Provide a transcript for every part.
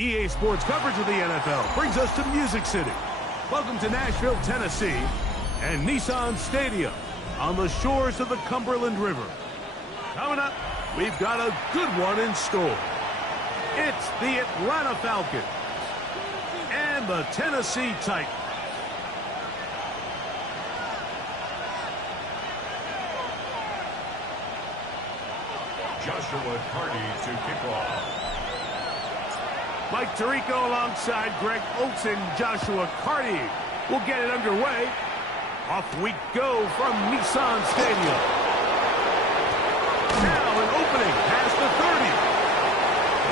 EA Sports coverage of the NFL brings us to Music City. Welcome to Nashville, Tennessee, and Nissan Stadium on the shores of the Cumberland River. Coming up, we've got a good one in store. It's the Atlanta Falcons and the Tennessee Titans. Joshua Carty to kick off. Mike Tirico alongside Greg Olsen. Joshua Carty will get it underway. Off we go from Nissan Stadium. Now an opening past the 30.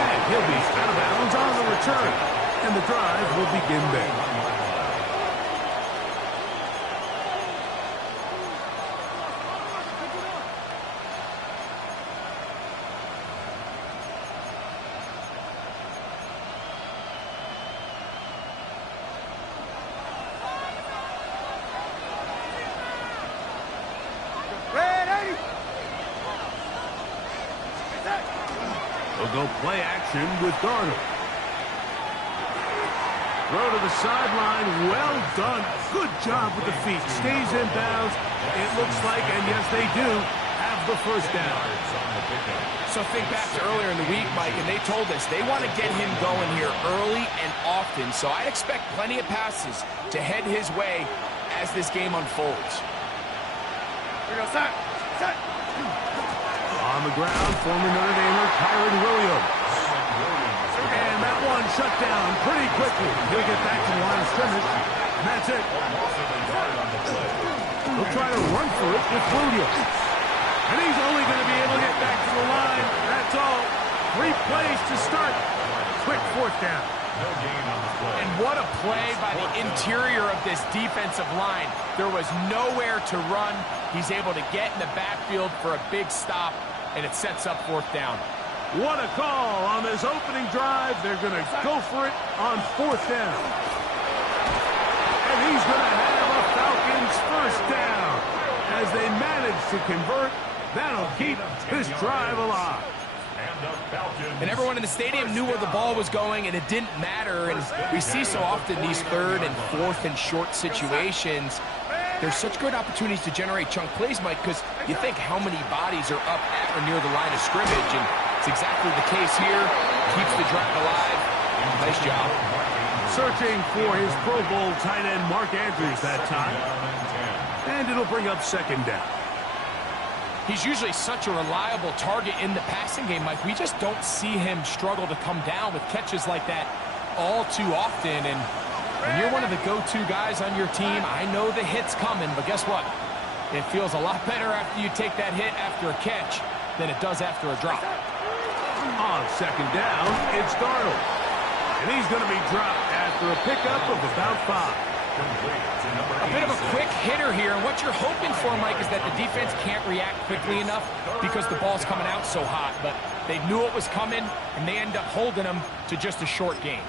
And he'll be out of bounds on the return. And the drive will begin there. They'll go play action with Darnold. Throw to the sideline. Well done. Good job with the feet. Stays in bounds. It looks like, and yes, they do, have the first down. So think back to earlier in the week, Mike, and they told us they want to get him going here early and often. So I expect plenty of passes to head his way as this game unfolds. Here we go, set. On the ground, former Notre Damer Kyron Williams. And that one shut down pretty quickly. He'll get back to the line of scrimmage, and that's it. He'll try to run for it with Williams. And he's only going to be able to get back to the line. That's all. 3 plays to start. Quick fourth down. And what a play by the interior of this defensive line. There was nowhere to run. He's able to get in the backfield for a big stop, and it sets up fourth down. What a call on this opening drive. They're going to go for it on fourth down. And he's going to have a Falcons first down. As they manage to convert, that'll keep this drive alive. And everyone in the stadium knew where the ball was going, and it didn't matter. And we see so often these third and fourth and short situations. There's such good opportunities to generate chunk plays, Mike, because you think how many bodies are up at or near the line of scrimmage, and it's exactly the case here. Keeps the drive alive. Nice job. Searching for his Pro Bowl tight end Mark Andrews that time. And it'll bring up second down. He's usually such a reliable target in the passing game, Mike. We just don't see him struggle to come down with catches like that all too often. And when you're one of the go-to guys on your team, I know the hit's coming, but guess what? It feels a lot better after you take that hit after a catch than it does after a drop. On second down, it's Darnold. And he's going to be dropped after a pickup of about 5. A bit of a quick hitter here, and what you're hoping for, Mike, is that the defense can't react quickly enough because the ball's coming out so hot. But they knew it was coming, and they end up holding them to just a short gain.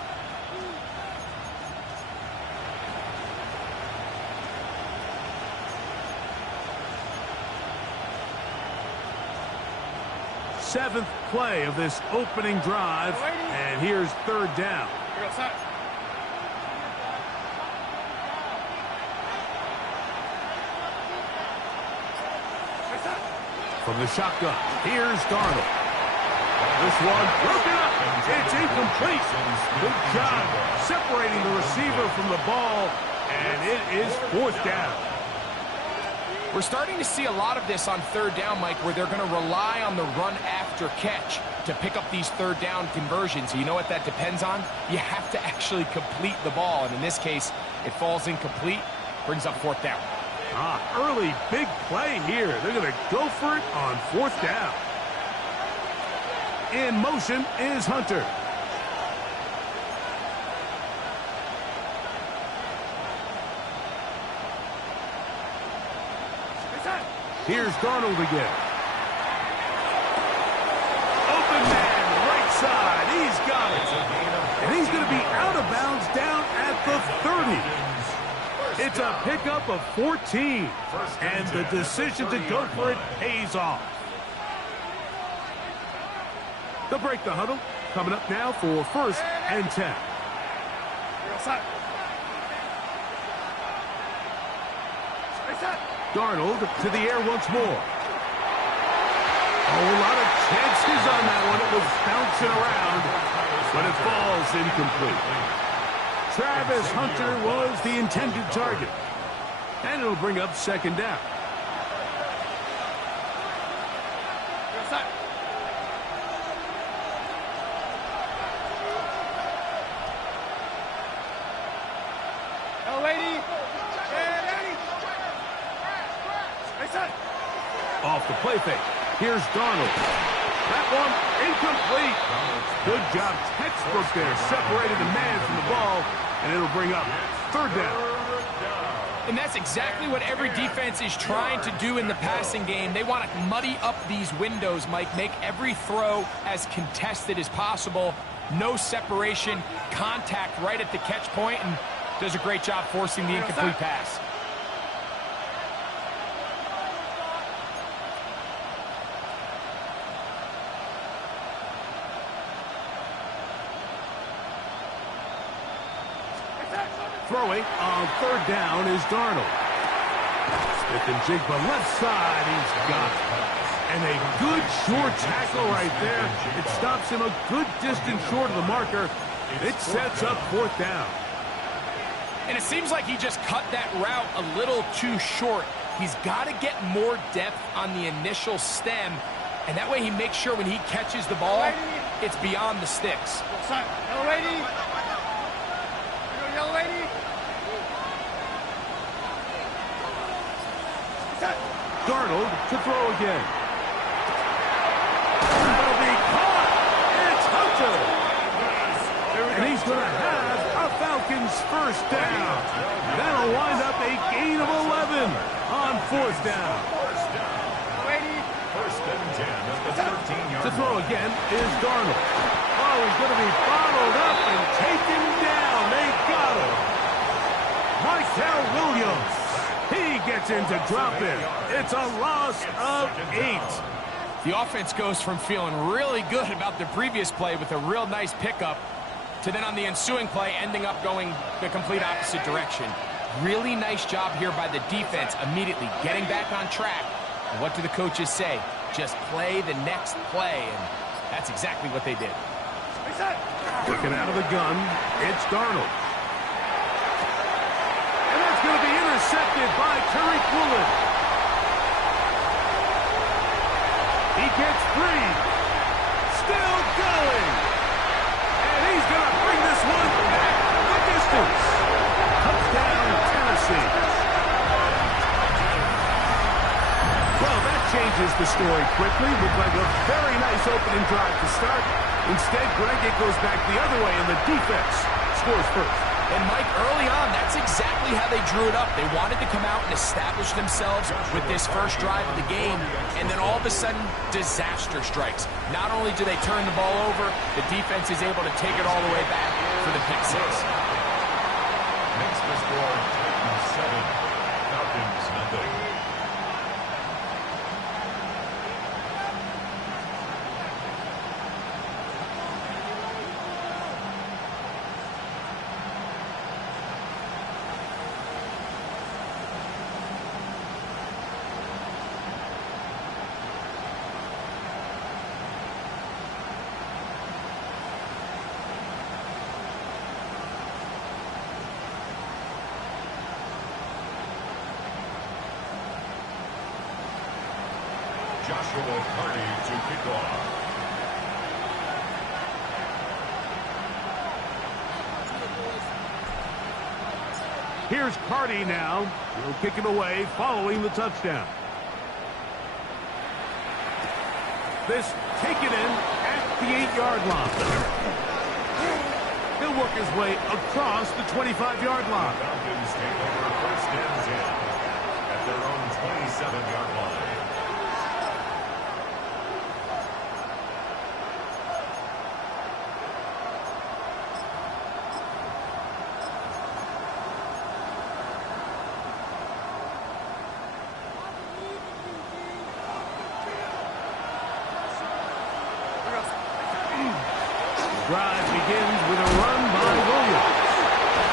Seventh play of this opening drive, and here's third down. Here we go, set. From the shotgun, here's Darnold. This one broken up. It's incomplete. Good job separating the receiver from the ball, and it is fourth down. We're starting to see a lot of this on third down, Mike, where they're going to rely on the run after catch to pick up these third down conversions. You know what that depends on? You have to actually complete the ball, and in this case, it falls incomplete, brings up fourth down. Early big play here. They're going to go for it on fourth down. In motion is Hunter. Here's Darnold again. Open man, right side. He's got it. And he's going to be out of bounds down at the 30. It's a pickup of 14. And the decision to go for it pays off. They'll break the huddle. Coming up now for 1st and 10. We're outside. Darnold to the air once more. Oh, a lot of chances on that one. It was bouncing around, but it falls incomplete. Travis Hunter was the intended target. And it'll bring up 2nd down. Off the play fake. Here's Darnold. That one incomplete. Good job, textbook there. Separated the man from the ball, and it'll bring up 3rd down. And that's exactly what every defense is trying to do in the passing game. They want to muddy up these windows, Mike, make every throw as contested as possible. No separation, contact right at the catch point, and does a great job forcing the incomplete pass. Throwing on 3rd down is Darnold. Smith and Jigba left side. He's got it. And a good short tackle right there. It stops him a good distance short of the marker. It sets up 4th down. And it seems like he just cut that route a little too short. He's got to get more depth on the initial stem. And that way he makes sure when he catches the ball, it's beyond the sticks. Yellow lady. Yellow lady. Darnold to throw again. That'll be caught. It's Hunter. And he's going to have a Falcons 1st down. That'll wind up a gain of 11 on 4th down. 1st and 10 at the 13-yard To throw again is Darnold. Oh, he's going to be bottled up and taken down. They got him. Michael Williams. He gets in to drop it. It's a loss of 8. The offense goes from feeling really good about the previous play with a real nice pickup to then on the ensuing play ending up going the complete opposite direction. Really nice job here by the defense immediately getting back on track. And what do the coaches say? Just play the next play, and that's exactly what they did. Working out of the gun, it's Darnold. And that's going to be intercepted by Tariq Woolen. He gets free. Still going. And he's going to bring this one back the distance. Touchdown, Tennessee. Well, that changes the story quickly. Looked like a very nice opening drive to start. Instead, Greg, it goes back the other way, and the defense scores first. And, Mike, early on, that's exactly how they drew it up. They wanted to come out and establish themselves with this first drive of the game, and then all of a sudden, disaster strikes. Not only do they turn the ball over, the defense is able to take it all the way back for the pick 6. Makes the score Titans 7, Falcons nothing. Joshua Carty to kick off. Here's Carty now. He'll kick it away following the touchdown. This taken in at the 8-yard line. He'll work his way across the 25-yard line. Falcons take over 1st and 10 at their own 27-yard line. drive begins with a run by Williams.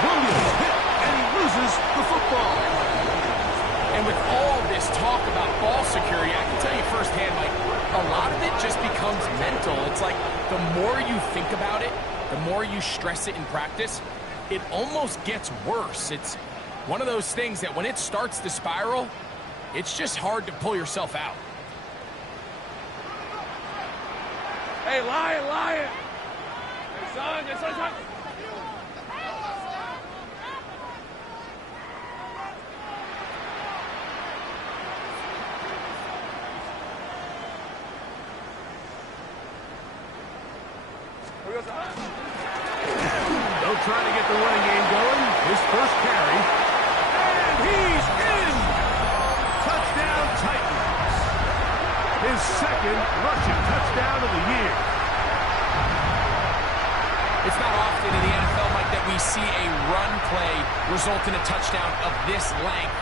Williams hit, and he loses the football. And with all this talk about ball security, I can tell you firsthand, Mike, a lot of it just becomes mental. It's like the more you think about it, the more you stress it in practice, it almost gets worse. It's one of those things that when it starts to spiral, it's just hard to pull yourself out. Hey, Lion! Hey, son. They'll try to get the running game going. His first carry. And he's in! Touchdown, Titans. His second rushing touchdown of the year. It's not often in the NFL, Mike, that we see a run play result in a touchdown of this length.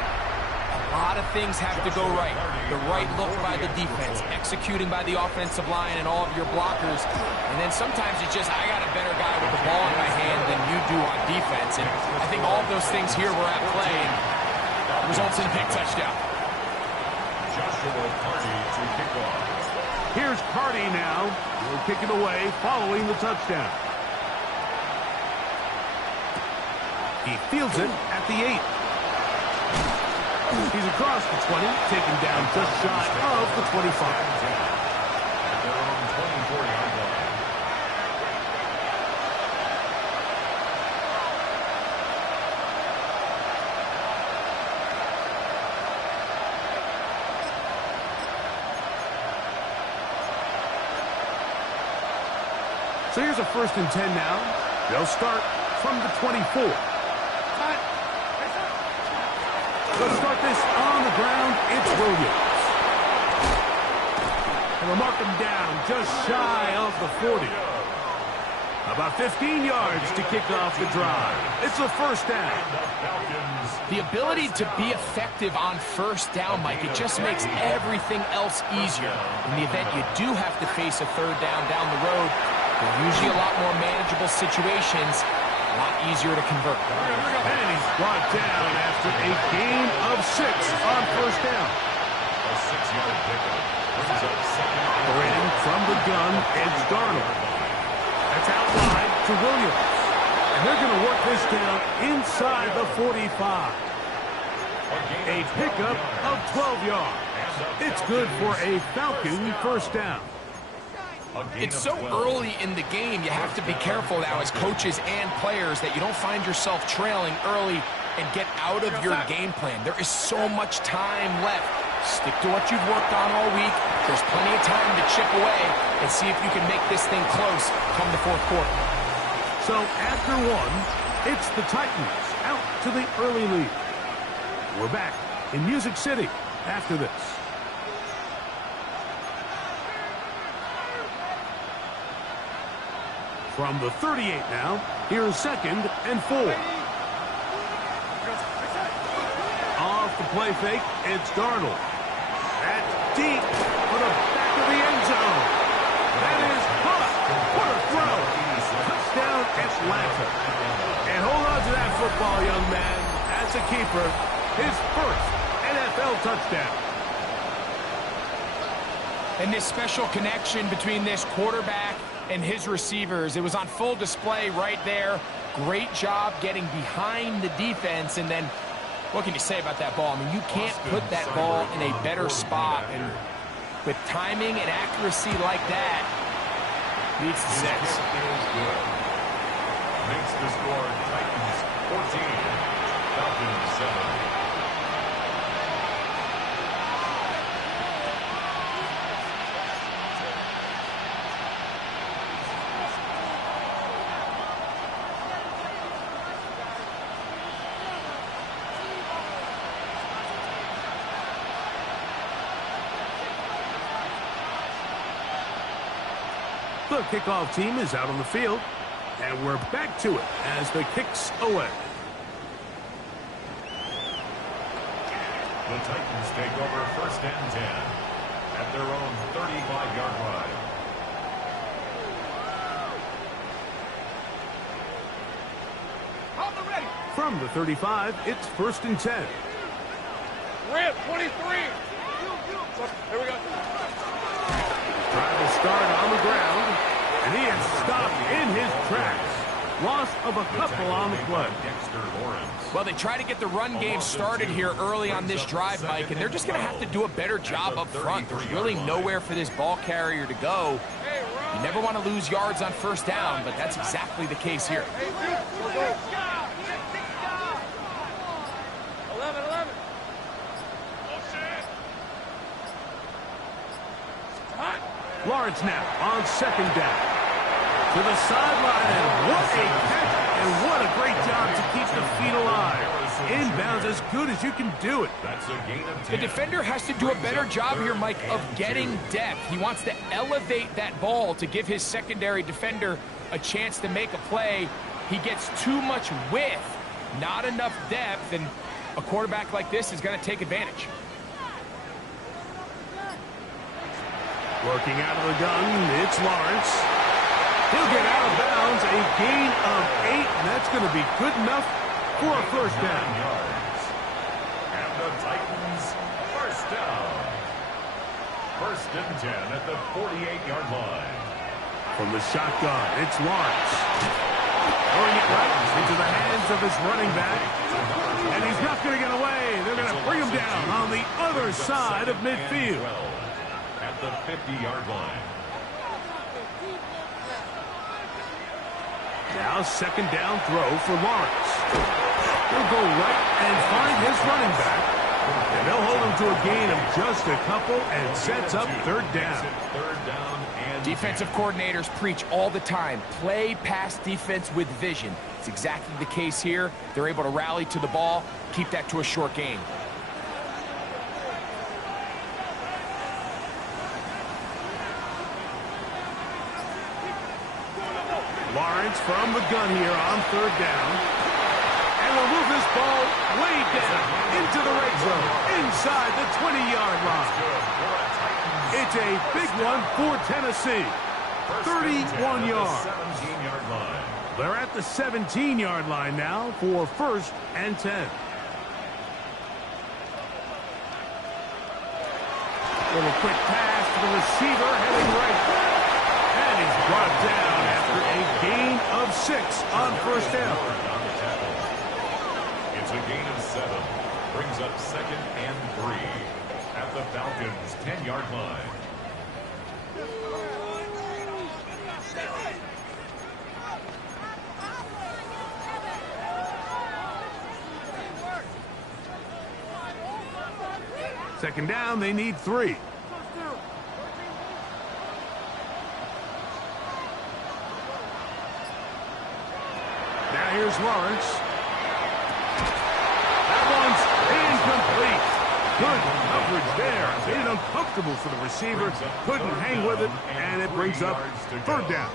A lot of things have to go right. The right look by the defense, executing by the offensive line and all of your blockers. And then sometimes it's just, I got a better guy with the ball in my hand than you do on defense. And I think all of those things here were at play and results in a big touchdown. Joshua Carty to kick off. Here's Carty now. He'll kick it away following the touchdown. He fields it at the 8. He's across the 20, taken down just shy of the 25. At their own 24-yard line. So here's a 1st and 10 now. They'll start from the 24. They'll start this on the ground. It's Williams. And they'll mark him down just shy of the 40. About 15 yards to kick off the drive. It's a 1st down. The ability to be effective on 1st down, Mike, it just makes everything else easier. In the event you do have to face a 3rd down the road, they're usually a lot more manageable situations. A lot easier to convert. And he's brought down after a gain of 6 on 1st down. A 6-yard pickup. Brings up 2nd. Operating from the gun, it's Darnold. That's out wide to Williams. And they're going to work this down inside the 45. A pickup of 12 yards. It's good for a Falcon 1st down. It's so early in the game, you have to be careful now as coaches and players that you don't find yourself trailing early and get out of your game plan. There is so much time left. Stick to what you've worked on all week. There's plenty of time to chip away and see if you can make this thing close come the 4th quarter. So after 1, it's the Titans out to the early lead. We're back in Music City after this. From the 38 now, here's 2nd and 4. Off the play fake, it's Darnold. That's deep for the back of the end zone. That is caught. What a throw. Touchdown, Atlanta. And hold on to that football, young man. That's a keeper. His 1st NFL touchdown. And this special connection between this quarterback and his receivers, it was on full display right there. Great job getting behind the defense. And then, what can you say about that ball? I mean, you can't put that ball in a better spot. And with timing and accuracy like that, leads to 6. Makes the score Titans 14, Falcons 7. The kickoff team is out on the field, and we're back to it as the kick's away. The Titans take over 1st and 10 at their own 35-yard line. From the 35, it's 1st and 10. Rip, 23. Here we go. Trying to start on the ground, and he is stopped in his tracks. Loss of a couple on the play. Well, they try to get the run game started here early on this drive, Mike, and they're just going to have to do a better job up front. There's really nowhere for this ball carrier to go. You never want to lose yards on 1st down, but that's exactly the case here. 11. Lawrence now on 2nd down. To the sideline, and what a catch, and what a great job to keep the feet alive. Inbounds as good as you can do it. The defender has to do a better job here, Mike, of getting depth. He wants to elevate that ball to give his secondary defender a chance to make a play. He gets too much width, not enough depth, and a quarterback like this is going to take advantage. Working out of the gun, it's Lawrence. He'll get out of bounds, a gain of 8, and that's going to be good enough for a 1st down. And the Titans, 1st down. 1st and 10 at the 48-yard line. From the shotgun, it's Lawrence. Throwing it right into the hands of his running back. And he's not going to get away. They're going to bring him down on the other side of midfield. At the 50-yard line. Now 2nd down throw for Lawrence. He'll go right and find his running back. And they'll hold him to a gain of just a couple and sets up 3rd down. Defensive coordinators preach all the time, play pass defense with vision. It's exactly the case here. They're able to rally to the ball, keep that to a short gain. Lawrence from the gun here on 3rd down. And will move this ball way down into the red zone, inside the 20-yard line. It's a big one for Tennessee. 31 yards. They're at the 17-yard line now for 1st and 10. Little quick pass to the receiver heading right. And he's brought down after a gain of 6 on 1st down. It's a gain of 7. Brings up 2nd and 3 at the Falcons' 10-yard line. Second down, they need 3. Now here's Lawrence. That one's incomplete. Good coverage there. Made it uncomfortable for the receiver. Couldn't hang with it, and it brings up 3rd down.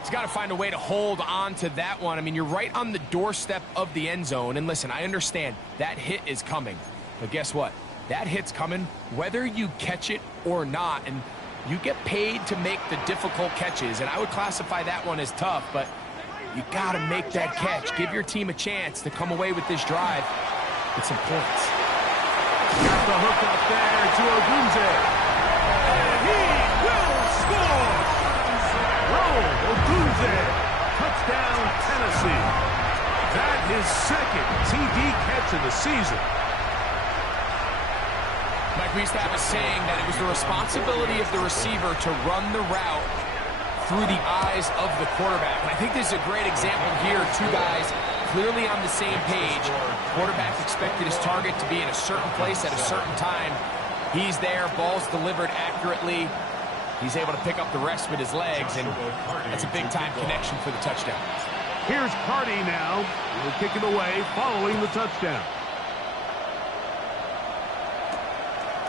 He's got to find a way to hold on to that one. I mean, you're right on the doorstep of the end zone. And listen, I understand that hit is coming. But guess what? That hit's coming whether you catch it or not. And you get paid to make the difficult catches. And I would classify that one as tough, but you got to make that catch. Give your team a chance to come away with this drive with some points. Got the hook up there to Ogunze. And he will score! Roll Ogunze. Touchdown, Tennessee. That his 2nd TD catch of the season. Mike, we used to have a saying that it was the responsibility of the receiver to run the route through the eyes of the quarterback. And I think this is a great example here. 2 guys clearly on the same page. Quarterback expected his target to be in a certain place at a certain time. He's there, ball's delivered accurately. He's able to pick up the rest with his legs, and that's a big-time connection for the touchdown. Here's Carty now. He'll kick it away following the touchdown.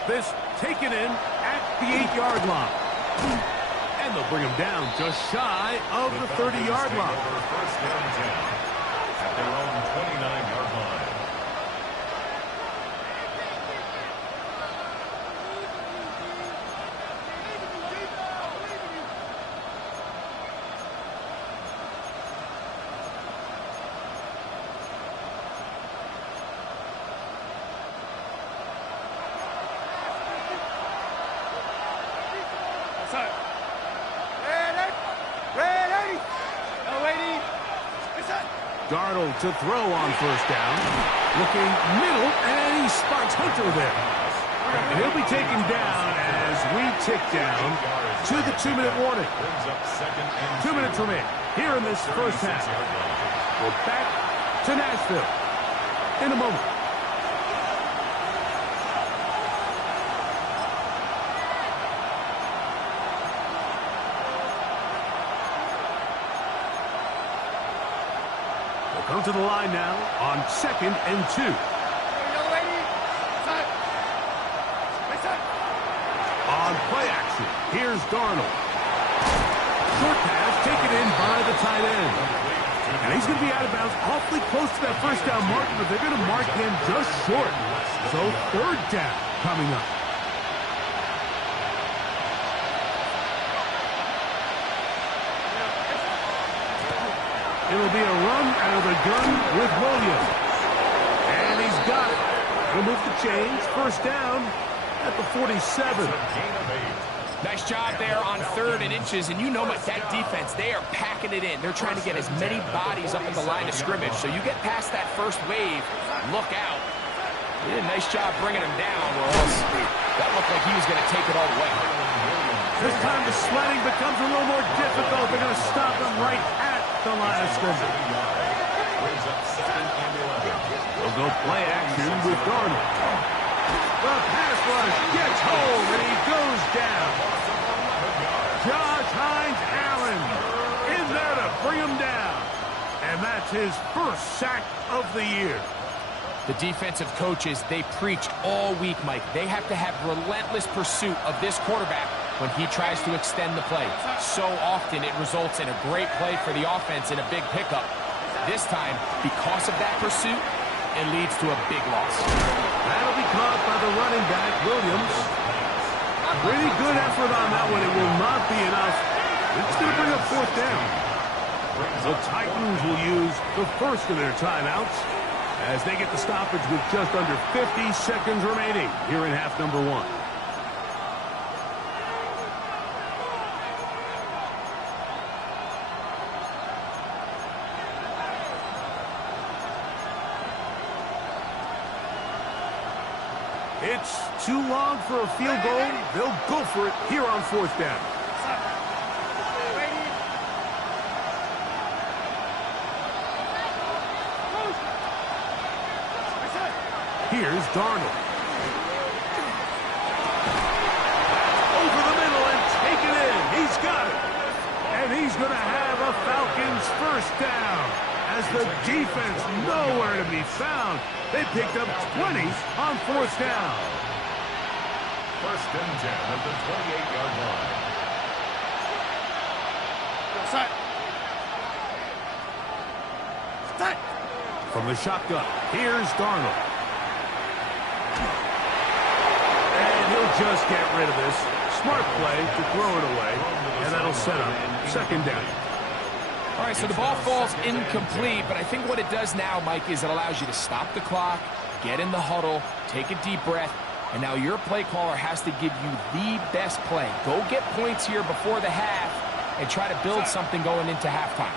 This taken in at the 8-yard line. And they'll bring him down just shy of the 30-yard line. 1st and 10 at their own 29-yard line. Outside. Ready. No waiting. Inside. Darnold to throw on first down. Looking middle, and he spikes Hunter there. And he'll be taken down as we tick down to the 2-minute warning. 2 minutes remain here in this first half. We're back to Nashville in a moment. We'll come to the line now on 2nd and 2. On play action, here's Darnold. Short pass taken in by the tight end. And he's going to be out of bounds awfully close to that first down mark, but they're going to mark him just short. So 3rd down coming up. It'll be a run out of the gun with Williams. And he's got it. He'll move the chains. First down at the 47. Nice job there on 3rd and inches, and you know what, that defense, they are packing it in. They're trying to get as many bodies up at the line of scrimmage. So you get past that first wave, look out. He did a nice job bringing him down, or else that looked like he was going to take it all the way. This time the sledding becomes a little more difficult. They're going to stop him right at the line of scrimmage. They'll go play action with Darnold. The pass rush gets home, and he goes down. Josh Hines-Allen in there to bring him down. And that's his first sack of the year. The defensive coaches, they preach all week, Mike. They have to have relentless pursuit of this quarterback when he tries to extend the play. So often it results in a great play for the offense and a big pickup. This time, because of that pursuit, it leads to a big loss. That'll be caught by the running back, Williams. Pretty good effort on that one. It will not be enough. It's going to bring up 4th down. The Titans will use the first of their timeouts as they get the stoppage with just under 50 seconds remaining here in half number 1. It's too long for a field goal. They'll go for it here on 4th down. Here's Darnold. Over the middle and take it in. He's got it. And he's going to have a Falcons first down as the defense nowhere to be found. They picked up 20 on 4th down. 1st and 10 at the 28-yard line. From the shotgun, here's Darnold. And he'll just get rid of this. Smart play to throw it away, and that'll set up 2nd down. All right, so the ball falls incomplete, but I think what it does now, Mike, is it allows you to stop the clock, get in the huddle, take a deep breath, and now your play caller has to give you the best play. Go get points here before the half and try to build something going into halftime.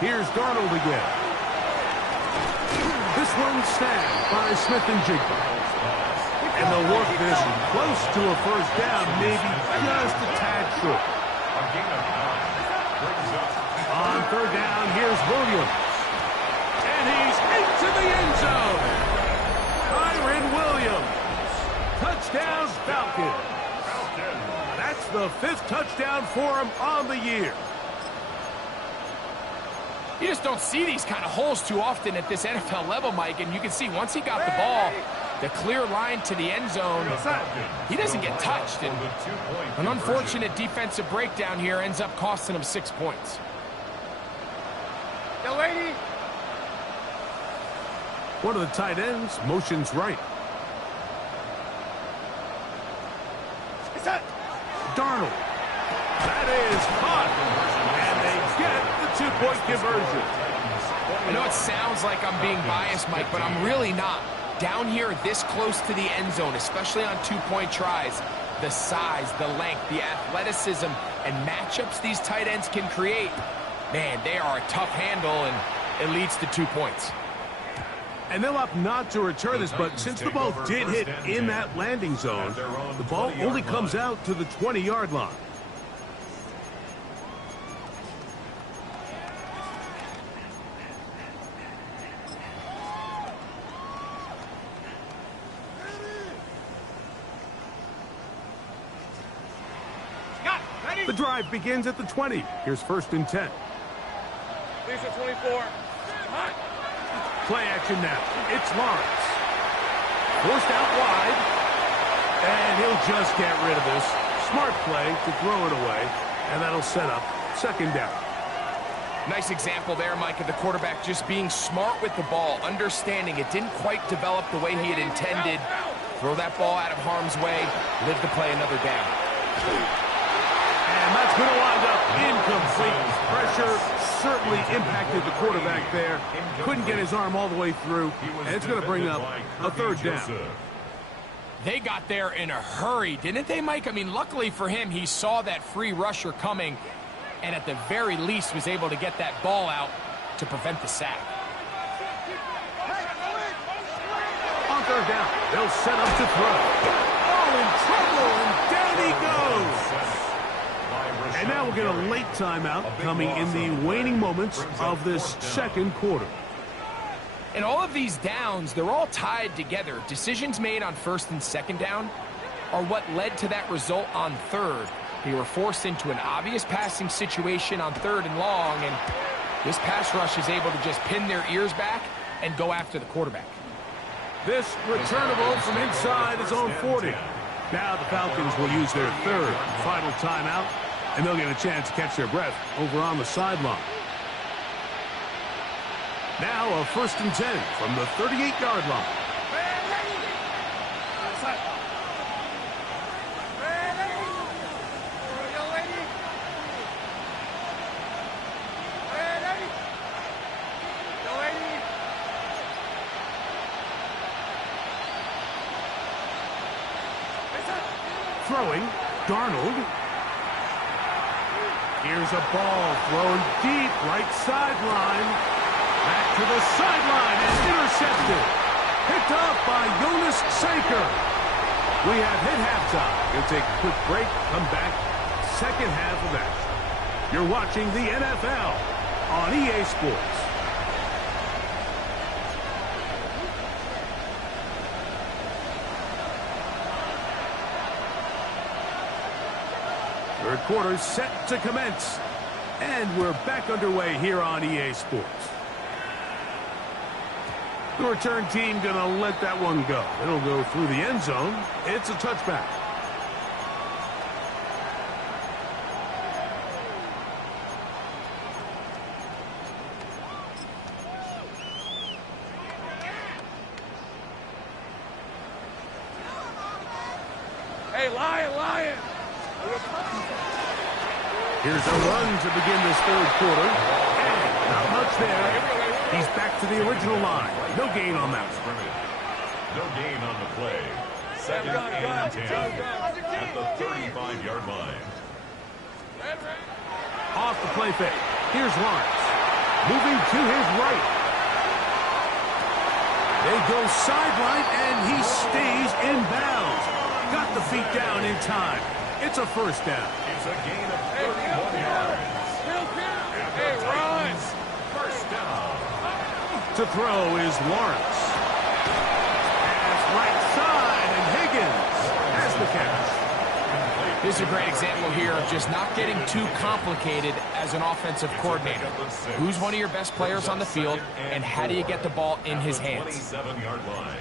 Here's Darnold again. This one snagged by Smith and Jigba. And they'll work this close to a first down, maybe just a tad short. On 3rd down, here's Williams. And he's into the end zone. Kyren Williams. Touchdown, Falcons. That's the 5th touchdown for him on the year. You just don't see these kind of holes too often at this NFL level, Mike, and you can see once he got the ball, the clear line to the end zone, he doesn't get touched. And an unfortunate defensive breakdown here ends up costing him 6 points. One of the tight ends motions right. Darnold. That is caught. And they get the two-point conversion. I know it sounds like I'm being biased, Mike, but I'm really not. Down here this close to the end zone, especially on two-point tries, the size, the length, the athleticism, and matchups these tight ends can create, man, they are a tough handle, and it leads to 2 points. And they'll opt not to return this, but since the ball did hit in that landing zone, the ball only comes out to the 20-yard line. The drive begins at the 20. Here's 1st and 10. These are 24. Play action now. It's Lawrence. Forced out wide. And he'll just get rid of this. Smart play to throw it away. And that'll set up 2nd down. Nice example there, Mike, of the quarterback just being smart with the ball, understanding it didn't quite develop the way he had intended. Throw that ball out of harm's way, live to play another down. And that's going to wind up incomplete. Pressure certainly impacted the quarterback there. Couldn't get his arm all the way through, and it's going to bring up a 3rd down. They got there in a hurry, didn't they, Mike? I mean, luckily for him, he saw that free rusher coming, and at the very least was able to get that ball out to prevent the sack. On 3rd down, they'll set up to throw. Oh, in trouble, and down he goes. And now we'll get a late timeout coming in the waning moments of this 2nd quarter. In all of these downs, they're all tied together. Decisions made on 1st and 2nd down are what led to that result on 3rd. They were forced into an obvious passing situation on 3rd and long, and this pass rush is able to just pin their ears back and go after the quarterback. This returnable from inside his own 40. Now the Falcons will use their 3rd and final timeout, and they'll get a chance to catch their breath over on the sideline. Now a 1st and 10 from the 38-yard line. Throwing, Darnold. Here's a ball thrown deep, right sideline. Back to the sideline and intercepted. Picked off by Jonas Saker. We have hit halftime. We'll take a quick break, come back, 2nd half of action. You're watching the NFL on EA Sports. Third quarter set to commence. And we're back underway here on EA Sports. The return team going to let that one go. It'll go through the end zone. It's a touchback. Hey, Lion! Here's a run to begin this 3rd quarter. And not much there. He's back to the original line. No gain on that. No gain on the play. 2nd and 10 at the 35-yard line. Off the play fake. Here's Lawrence. Moving to his right. They go sideline, and he stays in bounds. Got the feet down in time. It's a 1st down. It's a gain of 31 yards. Hey, run! 1st down. To throw is Lawrence. Pass right side, and Higgins has the catch. This is a great example here of just not getting too complicated as an offensive coordinator. Who's one of your best players on the field, and how do you get the ball in his hands? 27-yard line.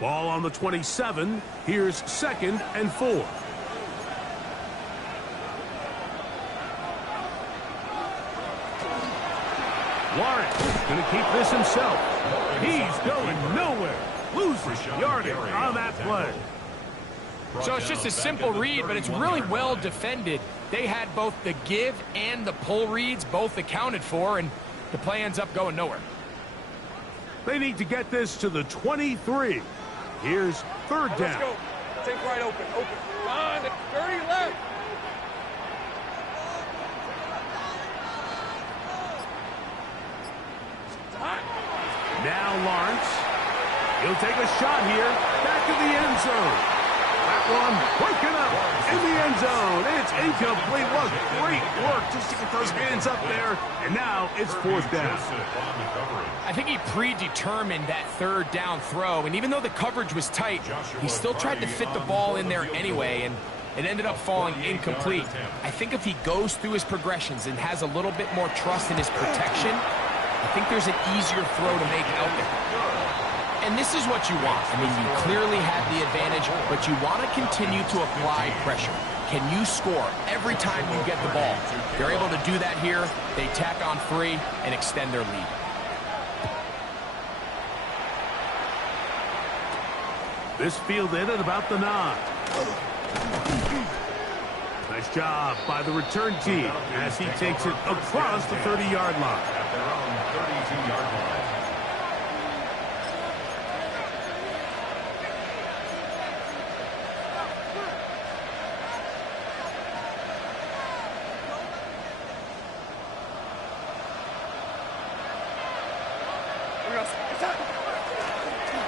Ball on the 27. Here's 2nd and 4. Lawrence going to keep this himself. He's going nowhere. Loses yardage on that play. So it's just a simple read, but it's really well defended. They had both the give and the pull reads both accounted for, and the play ends up going nowhere. They need to get this to the 23. Here's third down. Let's go. Take right open. Run. 30 left. Now Lawrence. He'll take a shot here. Back to the end zone. That one broken up in the end zone. It's incomplete. What great work just to get those hands up there. And now it's fourth down. I think he predetermined that third down throw, and even though the coverage was tight, he still tried to fit the ball in there anyway, and it ended up falling incomplete. I think if he goes through his progressions and has a little bit more trust in his protection, I think there's an easier throw to make out there. And this is what you want. I mean, you clearly have the advantage, but you want to continue to apply pressure. Can you score every time you get the ball? They're able to do that here. They tack on 3 and extend their lead. This fielded at about the 9. Nice job by the return team as he takes it across the 30-yard line. At their own 32-yard line.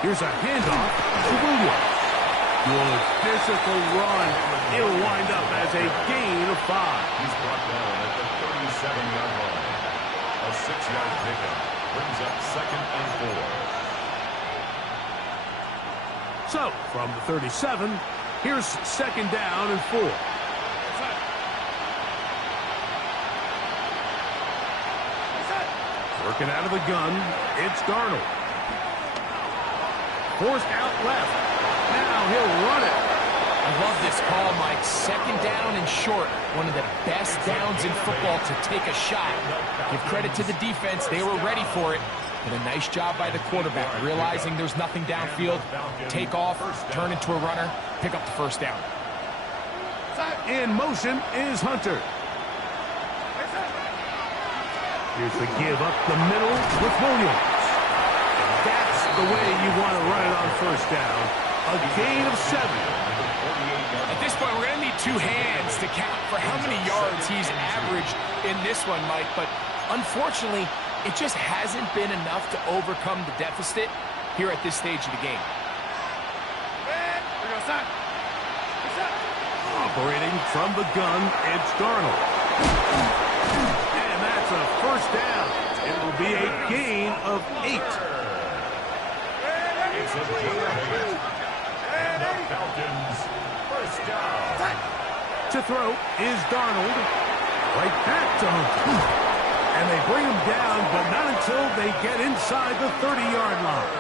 Here's a handoff to Williams. Good physical run. It'll wind up as a gain of 5. He's brought down at the 37-yard line. A 6-yard pickup brings up 2nd and 4. So, from the 37, here's 2nd down and 4. Working out of the gun, it's Darnold. Forced out left. Now he'll run it. I love this call, Mike. 2nd down and short. One of the best downs in football to take a shot. Give credit to the defense. They were ready for it. But a nice job by the quarterback, realizing there's nothing downfield. Take off, turn into a runner, pick up the 1st down. In motion is Hunter. Here's the give up the middle with Williams. That's the way you want to run it on 1st down. A gain of 7. At this point, we're going to need 2 hands to count for how many yards he's averaged in this one, Mike. But unfortunately, it just hasn't been enough to overcome the deficit here at this stage of the game. Operating from the gun, it's Darnold. And that's a 1st down. It will be a gain of 8. It's a gain of 8. And the Falcons 1st down. To throw is Darnold. Right back to Hunter. And they bring him down, but not until they get inside the 30-yard line.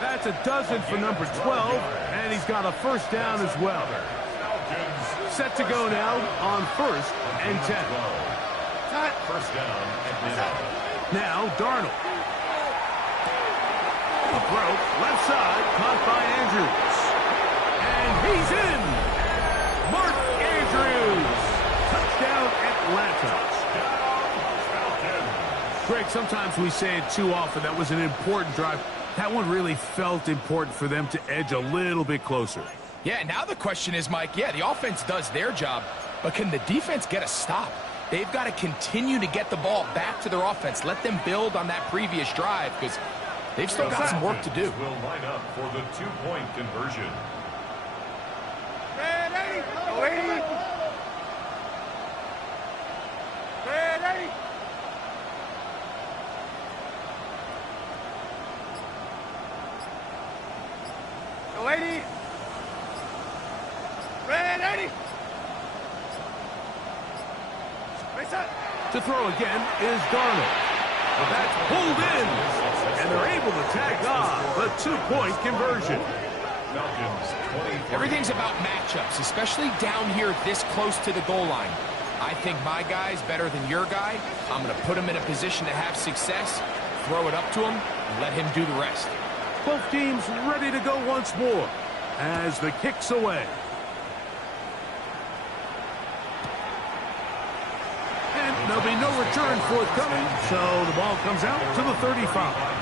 That's a dozen for number 12, and he's got a 1st down as well. Set to go now on 1st and 10. 1st down and 10. Now Darnold. A throw, left side, caught by Andrews. And he's in! Mark Andrews! Touchdown Atlanta. Greg, sometimes we say it too often. That was an important drive. That one really felt important for them to edge a little bit closer. Yeah, now the question is, Mike, yeah, the offense does their job, but can the defense get a stop? They've got to continue to get the ball back to their offense. Let them build on that previous drive because they've still got some work to do. Will line up for the 2-point conversion. Ready? Lady. Ready. To throw again is Darnold. But that's pulled in. And they're able to tag on the 2-point conversion. Falcons 20. Everything's about matchups, especially down here this close to the goal line. I think my guy's better than your guy. I'm going to put him in a position to have success, throw it up to him, and let him do the rest. Both teams ready to go once more as the kick's away. And there'll be no return forthcoming, so the ball comes out to the 35.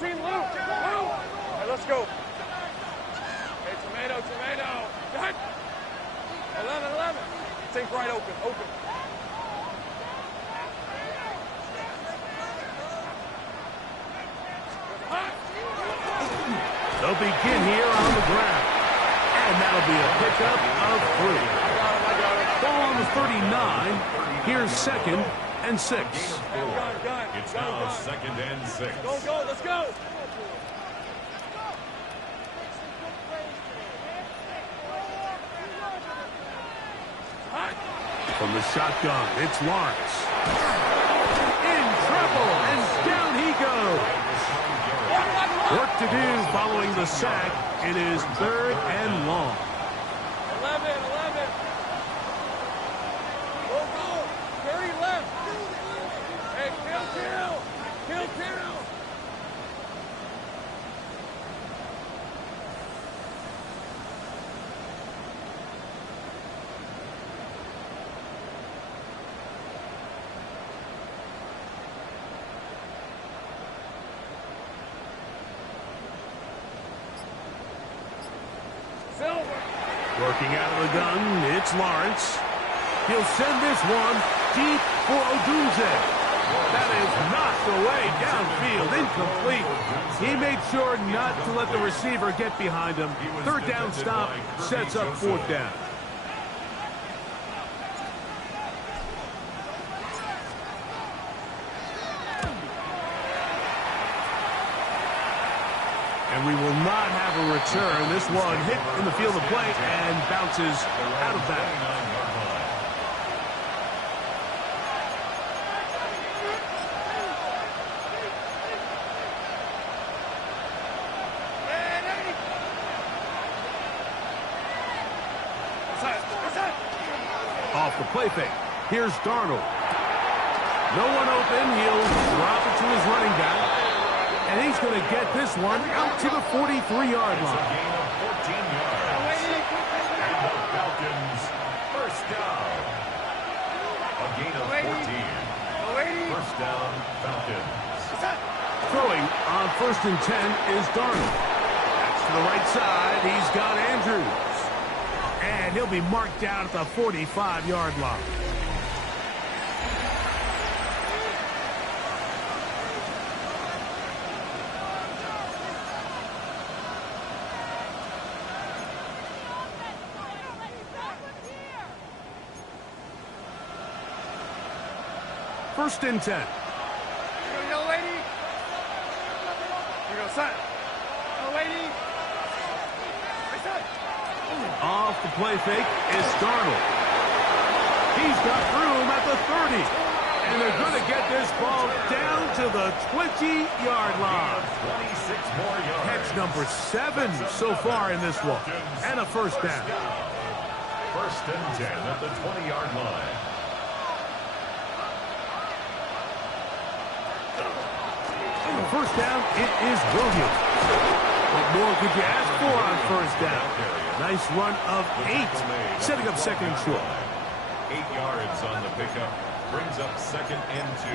Team Luke. Hey, let's go. Hey, tomato. Cut. 11. Think right open. They'll begin here on the ground. And that'll be a pickup of 3. Ball on the 39. Here's 2nd and 6. It's now 2nd and 6. Go, let's go. From the shotgun, it's Lawrence. In trouble, and down he goes. Work to do following the sack. It is 3rd and long. 11. Go. 30 left. Hey, kill. Working out of the gun, it's Lawrence. He'll send this one deep for Odunze. That is knocked away downfield, incomplete. He made sure not to let the receiver get behind him. 3rd down stop sets up 4th down. And we will not have a return. This one hit in the field of play and bounces out of bounds. Off the play fake. Here's Darnold. No one open. He'll drop it to his running back. And he's going to get this one out to the 43-yard line. A gain of 14 yards. And the Falcons first down. A gain of 14. First down, Falcons. Throwing on 1st and 10 is Darnold. That's to the right side. He's got Andrews. And he'll be marked down at the 45-yard line. First and 10. Here we go, lady. Here we go, son. Go, lady. Right side. Off the play fake is Darnold. He's got room at the 30. And they're going to get this ball down to the 20-yard line. 26 more yards. Catch number 7 so far in this one. And a first down. First and 10 at the 20-yard line. First down, it is Williams. What more could you ask for on first down? Nice run of 8, setting up second and short. 8 yards on the pickup, brings up second and 2.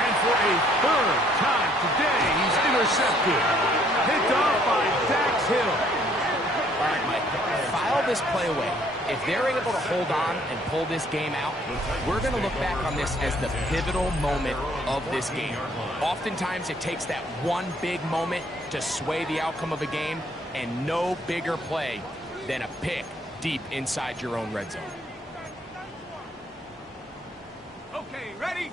And for a third time today, he's intercepted. Picked off by Dax Hill. All right, Mike, file this play away. If they're able to hold on and pull this game out, we're going to look back on this as the pivotal moment of this game. Oftentimes, it takes that one big moment to sway the outcome of a game, and no bigger play than a pick deep inside your own red zone. Okay, ready?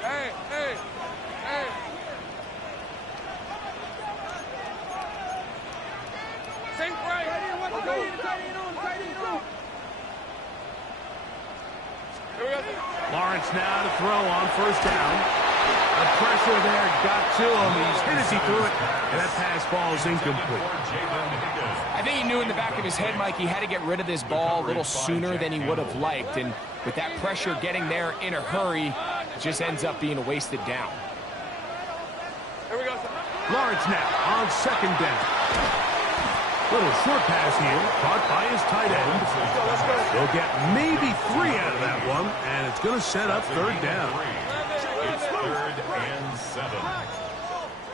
Hey, hey, hey. Sink right. Go. Here we go. Lawrence now to throw on first down. The pressure there got to him. He's hit as he threw it, and that pass ball is incomplete. I think he knew in the back of his head, Mike, he had to get rid of this ball a little sooner than he would have liked. And with that pressure getting there in a hurry, it just ends up being a wasted down. Here we go. Lawrence now on second down. Little short pass here, caught by his tight end. They'll get maybe 3 out of that one, and it's going to set up third down. It's third and 7.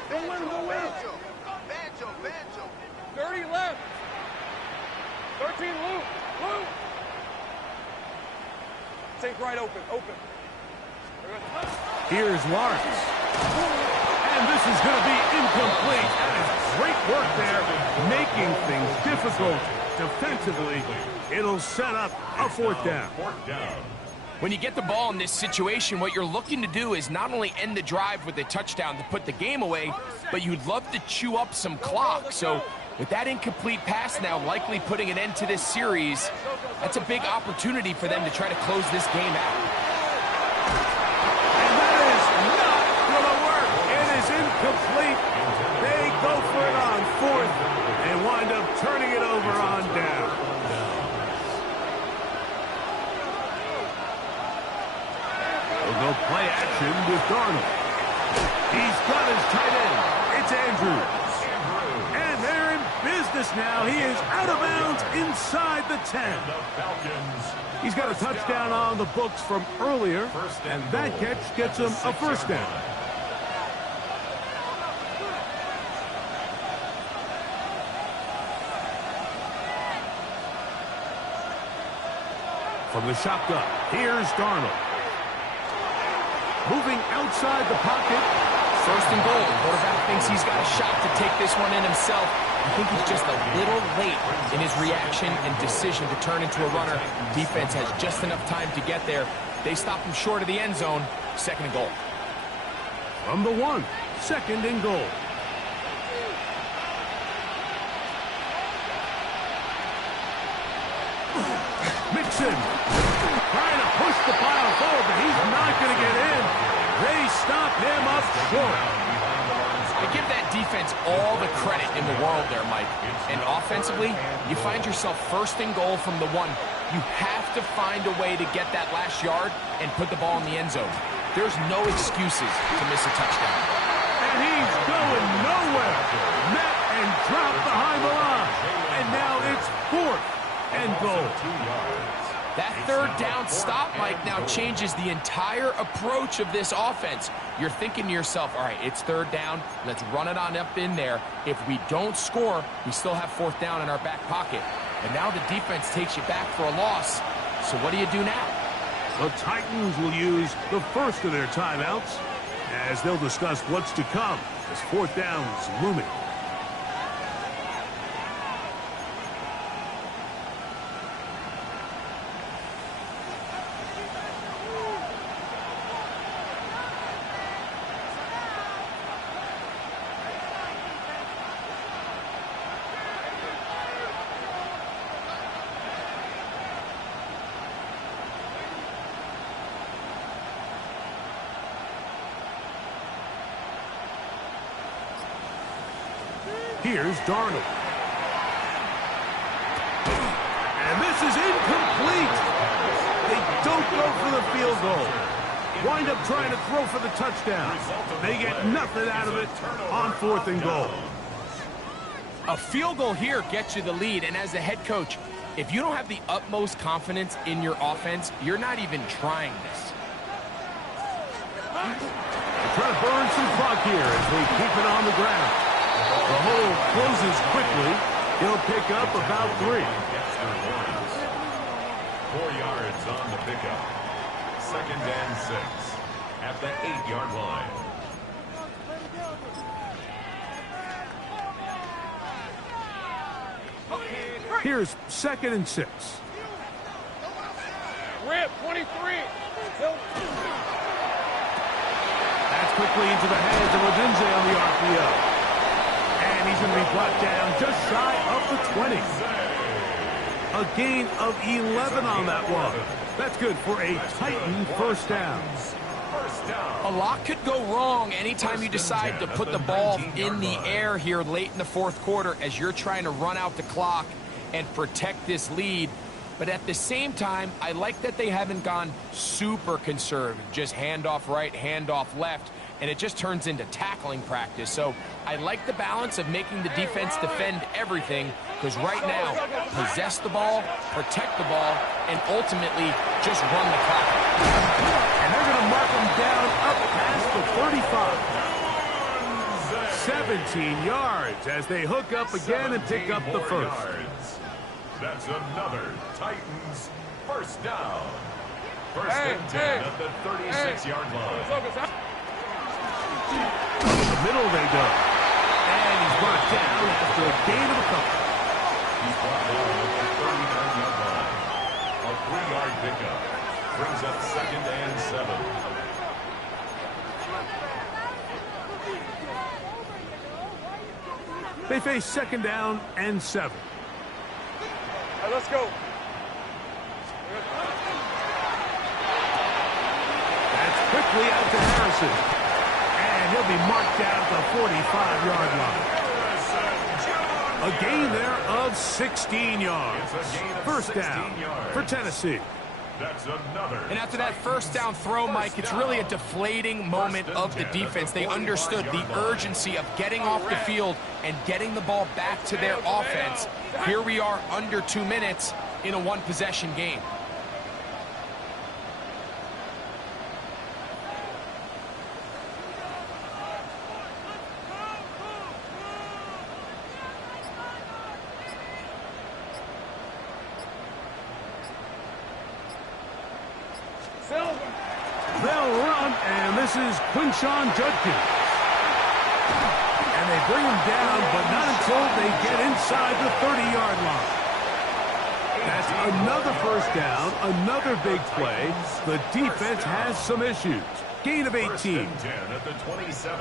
Don't let him go in. 30 left. 13 loop. Loop. Take right open. Open. Here's Lawrence. And this is going to be incomplete. That is great work there, making things difficult defensively. It'll set up a fourth down. When you get the ball in this situation, what you're looking to do is not only end the drive with a touchdown to put the game away, but you'd love to chew up some clock. So with that incomplete pass now likely putting an end to this series, that's a big opportunity for them to try to close this game out. And that is not going to work. It is incomplete. They go for it on fourth and wind up turning it over on down. They'll go play action with Darnold. He's got his tight end. It's Andrews. And they're in business now. He is out of bounds inside the 10. He's got a touchdown on the books from earlier, and that catch gets him a first down. From the shotgun, here's Darnold. Moving outside the pocket, first and goal. Quarterback thinks he's got a shot to take this one in himself. I think he's just a little late in his reaction and decision to turn into a runner. Defense has just enough time to get there. They stop him short of the end zone. Second and goal. From the 1, second and goal. Mixon trying to push the pile forward, but he's not going to get in. They stop him up short. I give that defense all the credit in the world there, Mike. And offensively, you find yourself first and goal from the 1. You have to find a way to get that last yard and put the ball in the end zone. There's no excuses to miss a touchdown. And he's going nowhere. Met and dropped behind the line. And now it's 4th and goal. That third down stop, Mike, now changes the entire approach of this offense. You're thinking to yourself, all right, it's third down. Let's run it on up in there. If we don't score, we still have 4th down in our back pocket. And now the defense takes you back for a loss. So what do you do now? The Titans will use the first of their timeouts as they'll discuss what's to come as 4th down is looming. Here's Darnold. And this is incomplete. They don't go for the field goal. Wind up trying to throw for the touchdown. They get nothing out of it on 4th and goal. A field goal here gets you the lead, and as a head coach, if you don't have the utmost confidence in your offense, you're not even trying this. They try to burn some clock here as they keep it on the ground. The hole closes quickly. He'll pick up about 3. 4 yards on the pickup. 2nd and 6 at the 8-yard line. Here's 2nd and 6. Rip, 23. That's quickly into the hands of Odunze on the RPO. And he's going to be brought down just shy of the 20. A gain of 11 on that one. That's good for a Titan first down. A lot could go wrong anytime you decide to put the ball in the air here late in the 4th quarter as you're trying to run out the clock and protect this lead. But at the same time, I like that they haven't gone super conservative, just handoff right, handoff left, and it just turns into tackling practice. So I like the balance of making the defense defend everything, because right now, possess the ball, protect the ball, and ultimately just run the clock. And they're going to mark them down up past the 35. 17 yards as they hook up again and pick up the first. That's another Titans first down. First and 10 at the 36-yard line. In the middle they go. And he's brought down after a gain of a couple. He's brought down at the 39-yard line. A 3-yard pickup brings up 2nd and 7. They face 2nd down and 7. All right, let's go. That's quickly out to Harrison. And he'll be marked down at the 45-yard line. A gain there of 16 yards. First down for Tennessee. That's another. And after that first down throw, Mike, it's really a deflating moment of the defense. They understood the urgency of getting off the field and getting the ball back to their offense. Here we are under 2 minutes in a one-possession game. They'll run, and this is Quinshawn Judkins. they bring him down, but not until they get inside the 30-yard line. That's another first down, another big play. The defense has some issues. Gain of 18.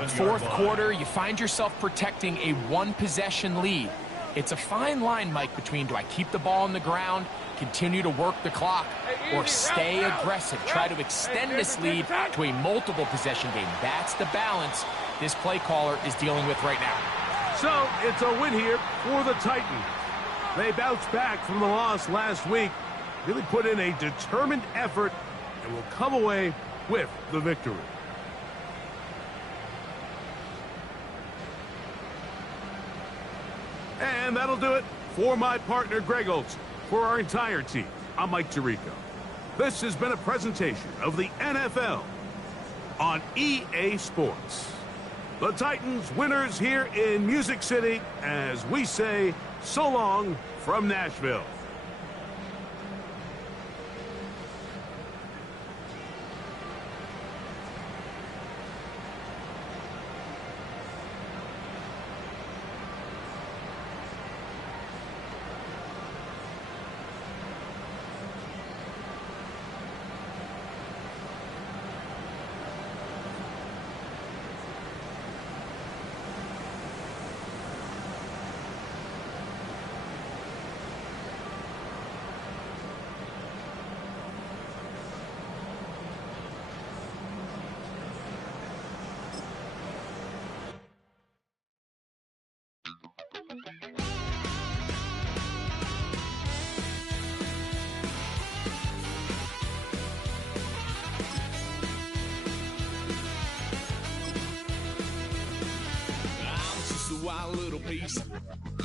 Fourth quarter, you find yourself protecting a one-possession lead. It's a fine line, Mike, between do I keep the ball on the ground, continue to work the clock, or stay aggressive, try to extend this lead to a multiple possession game. That's the balance this play caller is dealing with right now. So it's a win here for the Titans. They bounced back from the loss last week, really put in a determined effort, and will come away with the victory. And that'll do it for my partner, Greg Olson. For our entire team, I'm Mike Tirico. This has been a presentation of the NFL on EA Sports. The Titans winners here in Music City as we say so long from Nashville. Wild little piece.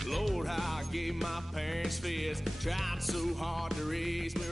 Lord, how I gave my parents fist. Tried so hard to raise me.